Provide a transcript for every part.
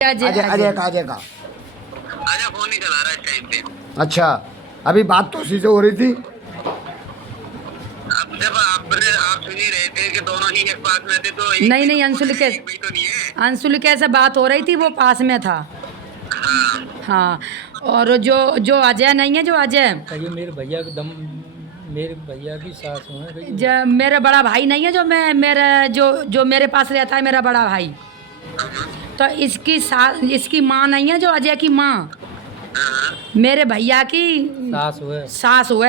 अजय अजय अजय अजय का अजय का अजय फोन नहीं चला रहा इस टाइम पे। अच्छा, अभी बात तो उसी से हो रही थी। अब जब आप सुन ही रहे थे कि दोनों ही एक पास में थे तो नहीं नहीं अंशुल के एक भी तो नहीं है। अंशुल कैसे बात हो रही थी, वो पास में था। हाँ हाँ, और जो जो अजय नहीं है, जो अजय ये मेरे भैया के दम, मेरे भैया की सास है कहिए। जो मेरा बड़ा भाई नहीं है, जो मैं मेरा जो मेरे पास रहता है, मेरा बड़ा भाई, तो इसकी माँ नहीं है, जो अजय की माँ मेरे भैया की सास हुए।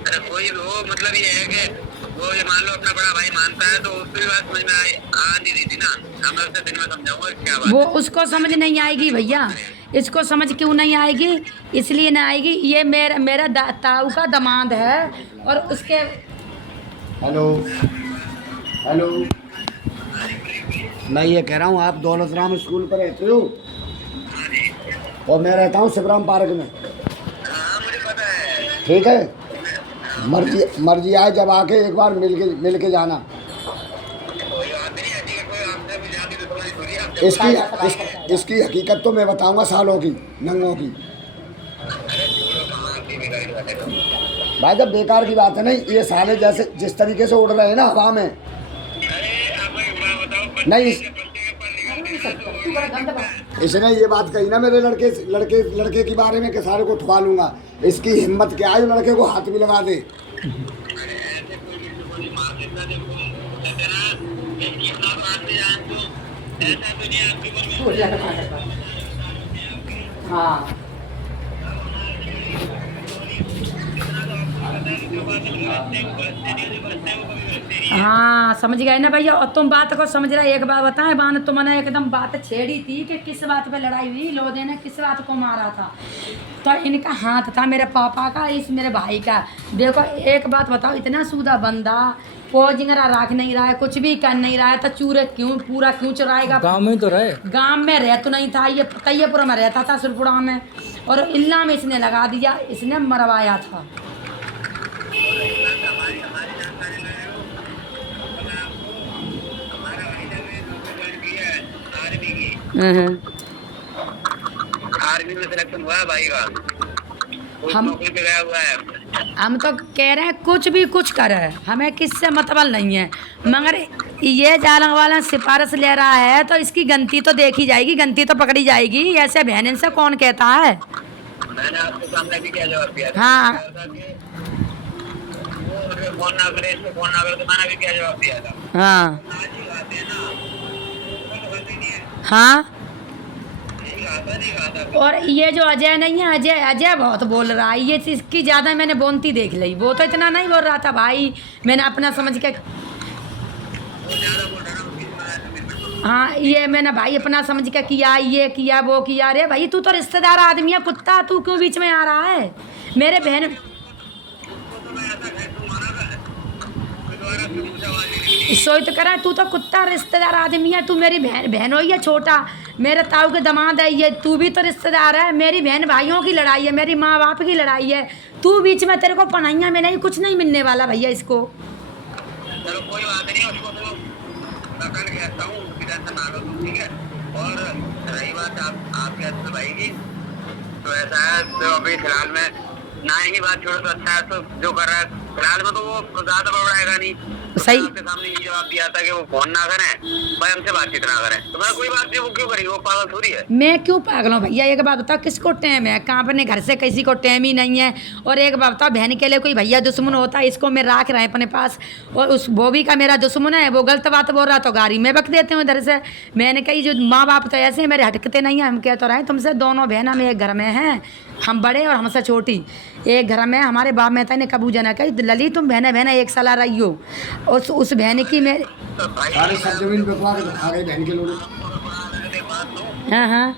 अरे कोई वो मतलब ये है कि वो ये मान लो अपना बड़ा भाई मानता है तो उसको भी बात समझ में आ नहीं रही थी ना। अब मैं उससे दिन में समझाऊंगा क्या बात वो है। उसको समझ नहीं आएगी भैया, इसको समझ क्यों नहीं आएगी, इसलिए नहीं आएगी, ये मेरा ताऊ का दामाद है और उसके। हेलो हेलो, मैं ये कह रहा हूँ आप दौलत राम स्कूल पर रहते हो और मैं रहता हूँ शिवराम पार्क में। हाँ मुझे पता है। ठीक है, मर्जी आए जब आके एक बार मिल के जाना। कोई बात नहीं, ऐसी कि कोई आपसे भी ज्यादा दुश्मनी थोड़ी है आपसे। इसकी हकीकत तो मैं बताऊंगा सालों की नंगों की। अरे छोड़ो कहाँ आपकी भी गाड़ी रखे तो। भाई जब बेकार की बात है नहीं, ये साले जैसे जिस तरीके से उड़ रहे हैं ना हवा में। अरे आप एक बात बताओ, नहीं, बच्चे के पर निकलते हैं तो इसने ये बात कही ना मेरे लड़के के बारे में कि सारे को ठुआ लूंगा। इसकी हिम्मत क्या है, लड़के को हाथ भी लगा दे। हाँ हाँ समझ गए ना भैया, और तुम बात को समझ रहे। एक बात बताएं, बान तुमने एकदम बात छेड़ी थी कि किस बात पे लड़ाई हुई, लोधे ने किस बात को मारा था। तो इनका हाथ था मेरे पापा का, इस मेरे भाई का। देखो एक बात बताओ, इतना सूदा बंदा पोजिंगरा रख नहीं रहा है, कुछ भी कर नहीं रहा है, तो चूरे क्यों पूरा क्यों चुराएगा। गांव में तो रहे, गांव में रह तो नहीं था, ये तैयपुर में रहता था, सुरपुरा में, और इल्ला में इसने लगा दिया, इसने मरवाया था। आर्मी में सिलेक्शन हुआ है भाई का, हम नौकरी पे गया हुआ है। हम तो कह रहे हैं कुछ भी कुछ करे, हमें किससे मतलब नहीं है, मगर ये जालंग वाला सिफारिश ले रहा है तो इसकी गलती तो देखी जाएगी, गलती तो पकड़ी जाएगी। ऐसे बहन से कौन कहता है। मैंने आपके सामने भी क्या जवाब दिया था। हाँ फोन ना करे, इसको फोन ना करे, तो मैंने भी क्या जवाब दिया था। हाँ आज ही बात है ना, तो होती नहीं है। हाँ। नहीं कहा था। और ये जो अजय नहीं है, अजय बहुत बोल रहा है, ये इसकी ज़्यादा मैंने बोनती देख ली। वो तो इतना नहीं बोल रहा था भाई, मैंने अपना समझ के, हाँ ये मैंने भाई अपना समझ के किया, ये किया वो किया। रे भाई तू तो रिश्तेदार आदमी है, कुत्ता, तू क्यों बीच में आ रहा है। मेरे बहन सोई तो करा, तू तो कुत्ता रिश्तेदार आदमी है, तू मेरी बहन हो, ये छोटा मेरे ताऊ के दामाद है, ये तू भी तो रिश्तेदार है। मेरी बहन भाइयों की लड़ाई है, मेरी माँ बाप की लड़ाई है, तू बीच में, तेरे को पनाइयाँ में नहीं, कुछ नहीं मिलने वाला भैया इसको। चलो कोई बात नहीं, उसको तो मैं कल कहता हूँ, टेंशन ना लो तुम, ठीक है। और रही बात आपके हस्बैंड भाई की, तो ऐसा है, तो अभी फिलहाल में ना ही बात छोड़ो तो अच्छा है। तो जो कर रहा है फिलहाल में, तो वो ज्यादा बड़ाएगा नहीं। तो सही। आपके सामने ये जवाब दिया था कि वो फोन ना करें, भाई हमसे बातचीत ना करें, तो मैं कोई बात नहीं, वो क्यों करेगी, वो पागल थोड़ी है। मैं क्यों पागल हूँ भैया। एक बात बताओ, किसको टाइम है, कहाँ अपने घर से किसी को टाइम ही नहीं है। और एक बात बताओ, बहन के लिए कोई भैया दुश्मन होता है, इसको मैं रख रहे हैं अपने पास, और उस बोबी का मेरा दुश्मन है, वो गलत बात बोल रहा तो गाड़ी में बक देते हूँ इधर से। मैंने कही जो माँ बाप तो ऐसे मेरे हटकते नहीं हैं, हम कह तो रहे तुमसे, दोनों बहन हम एक घर में हैं, हम बड़े और हमसे छोटी एक घर में। हमारे बाप मेहता ने कबू जना कही, लली तुम बहन एक साल रही हो, उस बहन की मेरे सारे सब जमीन पे आ गए बहन के लोग। हाँ हाँ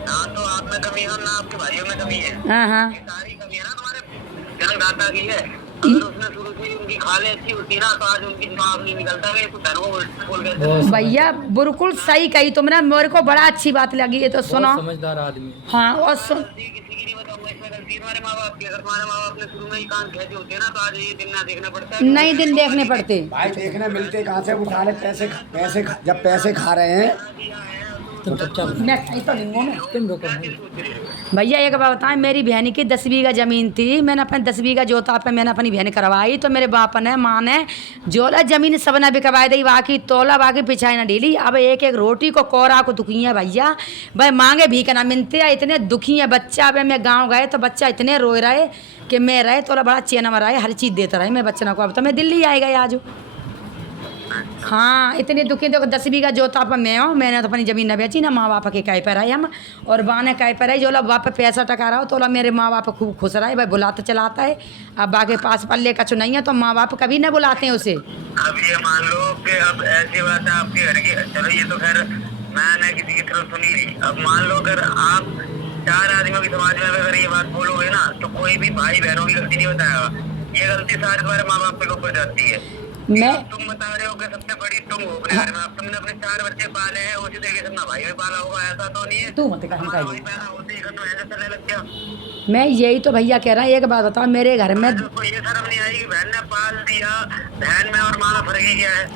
ना तो आप में कमी है, ना आपके भाइयों में कमी है। हाँ हाँ ये सारी कमी है ना तुम्हारे जन्मदाता की है। अगर उसने शुरू से ही उनकी खाले अच्छी होती ना तो आज उनकी दिमाग नहीं निकलता कि बहन को उल्टा बोल के बहुत भैया बिल्कुल सही कही तुमने, मेरे को बड़ा अच्छी बात लगी ये तो सुनो। बहुत समझदार आदमी। हाँ और सुन, गलती किसी की नहीं बताऊंगा, इसमें गलती तुम्हारे माँ बाप की। अगर तुम्हारे माँ बाप ने शुरू में ही कान खेचे होते ना तो आज ये दिन ना देखना पड़ता है। नहीं दिन देखने पड़ते। भाई देखने मिलते कहाँ से, वो साले जब पैसे खा रहे हैं तुम चुपचाप मैं कहीं तो नहीं हूँ मैं। तुम रुको भाई। भैया एक बात बताएं, मेरी बहन की 10 बीघा ज़मीन थी, मैंने अपने 10 बीघा जोता पे मैंने अपनी बहन करवाई, तो मेरे बाप ने माँ ने जोला ज़मीन सब ने बिकवाई दी, बाकी तोला बाकी पिछाई ना डीली। अब एक एक रोटी को कोरा को दुखी है भैया, भाई मांगे भी के ना मिलते हैं, इतने दुखी है बच्चा। अब मैं गाँव गए तो बच्चा इतने रोए रहे कि मैं रहे तोला बड़ा चेना मरा है, हर चीज़ देता रहे मैं बच्चन को। अब तो मैं दिल्ली आएगा आज। हाँ इतनी दुखी, देखो 10 बीघा जोता पर मैं हूँ, मैंने तो अपनी ज़मीन न बेची ना, माँ बाप के कहे पर आई हम, और बाने कहे पर आई जो ला बाप पैसा टका रहा हो तो ला मेरे माँ बाप खूब खुश रहा है, भाई बुलाता चलाता है। अब बाकी पास पल्ले कछु नहीं है तो माँ बाप कभी न बुलाते हैं उसे। अब ये मान लो कि अब ऐसी बात है आपके घर की, चलो ये तो खैर मैंने किसी की तरफ सुनी नहीं। अब मान लो अगर आप 4 आदमियों की समाज में अगर ये बात बोलोगे ना तो कोई भी भाई बहनों की गलती नहीं बताएगा, ये गलती सारे तुम्हारे माँ बाप के ऊपर जाती है। मैं तुम बता रहे हो कि सबसे बड़ी तुम हो अपने घर में, अब तुमने अपने 4 बच्चे पाले हैं, उसी तरीके से अपना भाई भी पाला होगा, ऐसा तो नहीं है? तू मत कह, हम तुम्हारा कहेंगे। भाई पैदा होते ही घर में ऐसा चलने लग गया। मैं यही तो भैया कह रहा हूँ, एक बात बताओ, मेरे घर में तो ये शर्म नहीं आई कि बहन ने पाल दिया, बहन में और माँ में फर्क ही क्या है?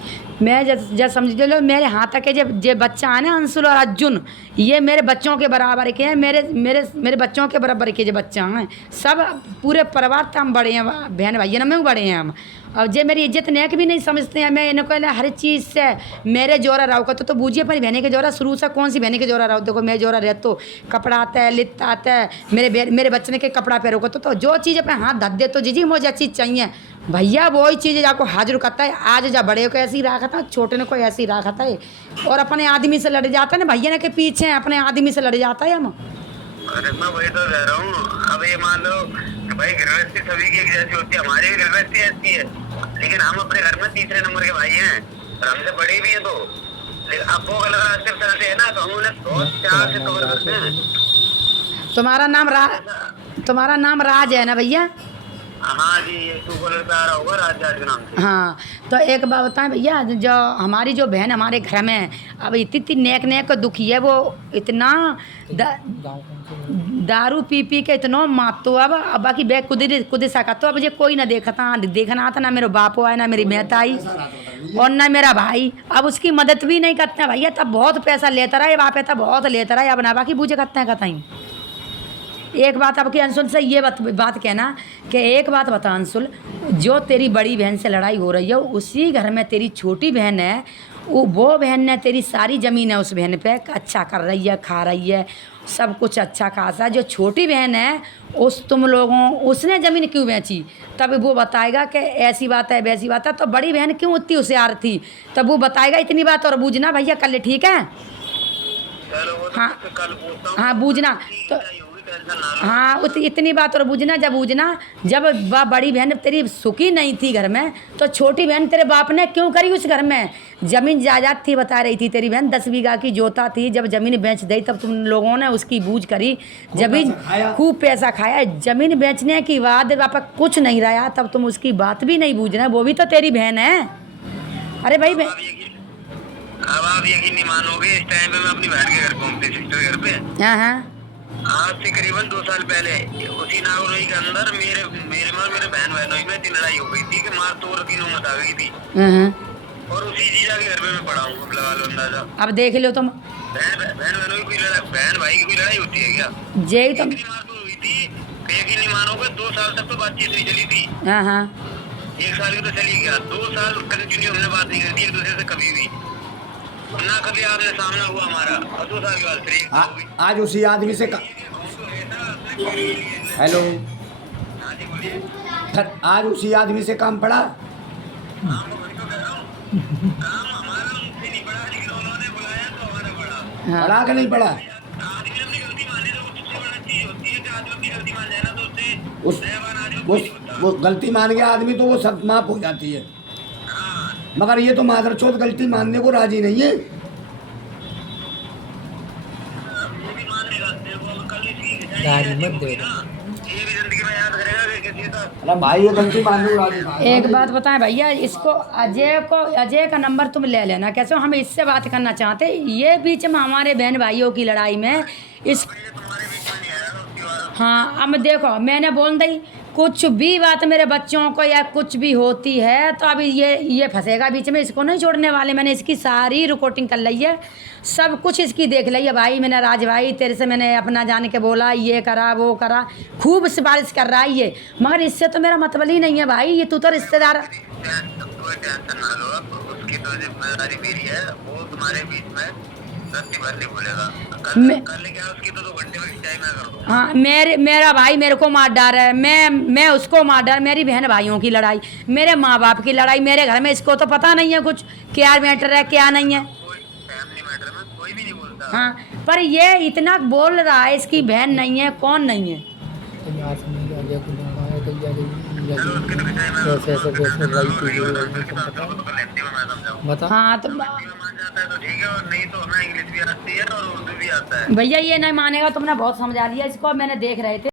मैं जब समझ लो मेरे हाथ तक के जो बच्चा है ना अंशुल और अर्जुन, ये मेरे बच्चों के बराबर के हैं, मेरे मेरे मेरे बच्चों के बराबर के जो बच्चा हैं, सब पूरे परिवार तक हम बड़े हैं, बहन भाई ना में बड़े हैं हम। और जे मेरी इज्जत नेक भी नहीं समझते हैं, मैं इन्हें कहना हर चीज़ से मेरे जोरा रहो का तो बूझिए अपनी बहने के जोरा शुरू से कौन सी बहने के जोरा रहो। देखो मैं जोरा रह तो कपड़ा आता है, लित्ता आता है, मेरे बच्चे के कपड़ा पैरों को तो जो चीज़ अपने हाथ धर दे तो जी मुझे चीज़ चाहिए भैया, वही चीज़ आपको हाजिर करता है। आज जा बड़े को ऐसे ही रखा था, छोटे ने कोई ऐसे ही रखा था, और अपने आदमी से लड़ जाता है ना भैया ने के पीछे अपने आदमी से लड़ जाता है हम। अरे मैं वही तो कह रहा हूँ। अब ये मान लो कि भाई गृहस्थी सभी की एक जैसी होती है, हमारी भी गृहस्थी ऐसी है, लेकिन हम अपने घर में तीसरे नंबर के भाई हैं और हमसे बड़े भी हैं। तो लेकिन अब वो गलत रास्ते पर चलते हैं ना तो हम उन्हें बहुत प्यार से कवर करते हैं। तुम्हारा नाम राज है ना भैया? हाँ जी, ये टू कलर पे आ रहा होगा राज के नाम से। हाँ तो एक बात बताएं भैया, जो हमारी जो बहन हमारे घर में है, अब इतनी नेक दुखी है, वो इतना दारू पी के इतना मातो। अब बाकी बैग कुदी सका तो अब ये कोई ना देखना आता ना मेरे बापो आए ना मेरी महता आई और ना मेरा भाई। अब उसकी मदद भी नहीं करते भैया, तब बहुत पैसा लेता रहा बाप है, तब बहुत लेता रहा। अब ना बाकी बूझे करते हैं कतई। एक बात आपके अंशुल से ये बात कहना कि एक बात बता अंशुल, जो तेरी बड़ी बहन से लड़ाई हो रही है उसी घर में तेरी छोटी बहन है, वो बहन ने तेरी सारी ज़मीन है उस बहन पे अच्छा कर रही है, खा रही है, सब कुछ अच्छा खासा। जो छोटी बहन है उसने ज़मीन क्यों बेची, तब वो बताएगा कि ऐसी बात है वैसी बात है। तो बड़ी बहन क्यों उतनी होशियार थी, तब वो बताएगा इतनी बात। और बूझना भैया कल, ठीक है? हाँ बूझना तो, हाँ इतनी बात और बूझना। जब बड़ी बहन तेरी सुखी नहीं थी घर में तो छोटी बहन तेरे बाप ने क्यों करी उस घर में? ज़मीन जायदाद थी, बता रही थी तेरी बहन 10 बीघा की जोता थी, जब ज़मीन बेच दी तब तुम लोगों ने उसकी बूझ करी, ज़मीन खूब पैसा खाया। ज़मीन बेचने के बाद बापा कुछ नहीं रहा, तब तुम उसकी बात भी नहीं बूझ रहे, वो भी तो तेरी बहन है। अरे भाई अब आप यकीन नहीं मानोगे, इस टाइम पे मैं अपनी बहन के घर पहुंची, सिस्टर के घर पे। हाँ आज से करीबन 2 साल पहले उसी नागरोई के अंदर मेरे बहन बहनोई में इतनी लड़ाई हो गई थी कि मार तोड़ तीनों मत आ गई थी। और उसी जीजा के घर पे मैं पड़ा हूँ, अब लगा लो अंदाजा। अब देख लो तुम, बहन भाई की कोई लड़ाई होती है क्या? यही तो इतनी मार तोड़ हुई थी कि यकीन नहीं मानोगे, 2 साल तक तो बातचीत नहीं चली थी। 1 साल की तो चली गया, 2 साल कंटिन्यू हमने बात नहीं करी थी एक दूसरे से कभी भी ना, कभी आपने सामना हुआ हमारा। और 2 साल के बाद फिर आज उसी आदमी से हेलो, आज उसी आदमी से काम पड़ा। पड़ा कि नहीं पड़ा? वो गलती मान गया आदमी तो वो सब माफ हो जाती है, मगर ये तो मादरचोद गलती मानने को राजी नहीं है। गाली मत दे। ये भी जिंदगी में याद करेगा कि के लिए तो अरे भाई ये गलती मान लो राजू। एक बात बताएं भैया, इसको अजय का नंबर तुम ले लेना, कैसे हम इससे बात करना चाहते। ये बीच में हमारे बहन भाइयों की लड़ाई में इस ये तुम्हारे बीच में नहीं आया उसकी बात। हाँ अब देखो मैंने बोल दी, कुछ भी बात मेरे बच्चों को या कुछ भी होती है तो अभी ये फंसेगा बीच में, इसको नहीं छोड़ने वाले। मैंने इसकी सारी रिकॉर्डिंग कर ली है, सब कुछ इसकी देख ली है भाई। मैंने राज भाई तेरे से मैंने अपना जान के बोला, ये करा वो करा, खूब सिफारिश कर रहा है ये, मगर इससे तो मेरा मतलब ही नहीं है भाई, ये तू तो रिश्तेदार। कोई टेंशन ना लो, उसकी तो जिम्मेदारी मेरी है, वो तुम्हारे बीच में रस्सी भर नहीं बोलेगा। कर ले क्या उसकी तो 2 घंटे में खिंचाई मैं कर दूँ। हाँ मेरा भाई मेरे को मार डाल रहा है, मैं उसको मार डाल, मेरी बहन भाइयों की लड़ाई, मेरे माँ बाप की लड़ाई, मेरे घर में इसको तो पता नहीं है कुछ क्या मैटर है क्या नहीं है। कोई फैमिली मैटर में कोई भी नहीं बोलता। हाँ पर ये इतना बोल रहा है इसकी बहन नहीं है, कौन नहीं है। चलो उसकी तो खिंचाई मैं ऐसे ऐसे वैसे राइट तो वीडियो लेती हूँ, मैं समझाऊँ। बता। हाँ तो मान जाता है तो ठीक है, और नहीं तो हमें इंग्लिश भी आती है और उर्दू भी आता है। भैया ये नहीं मानेगा, तुमने बहुत समझा दिया इसको, मैंने देख रहे थे।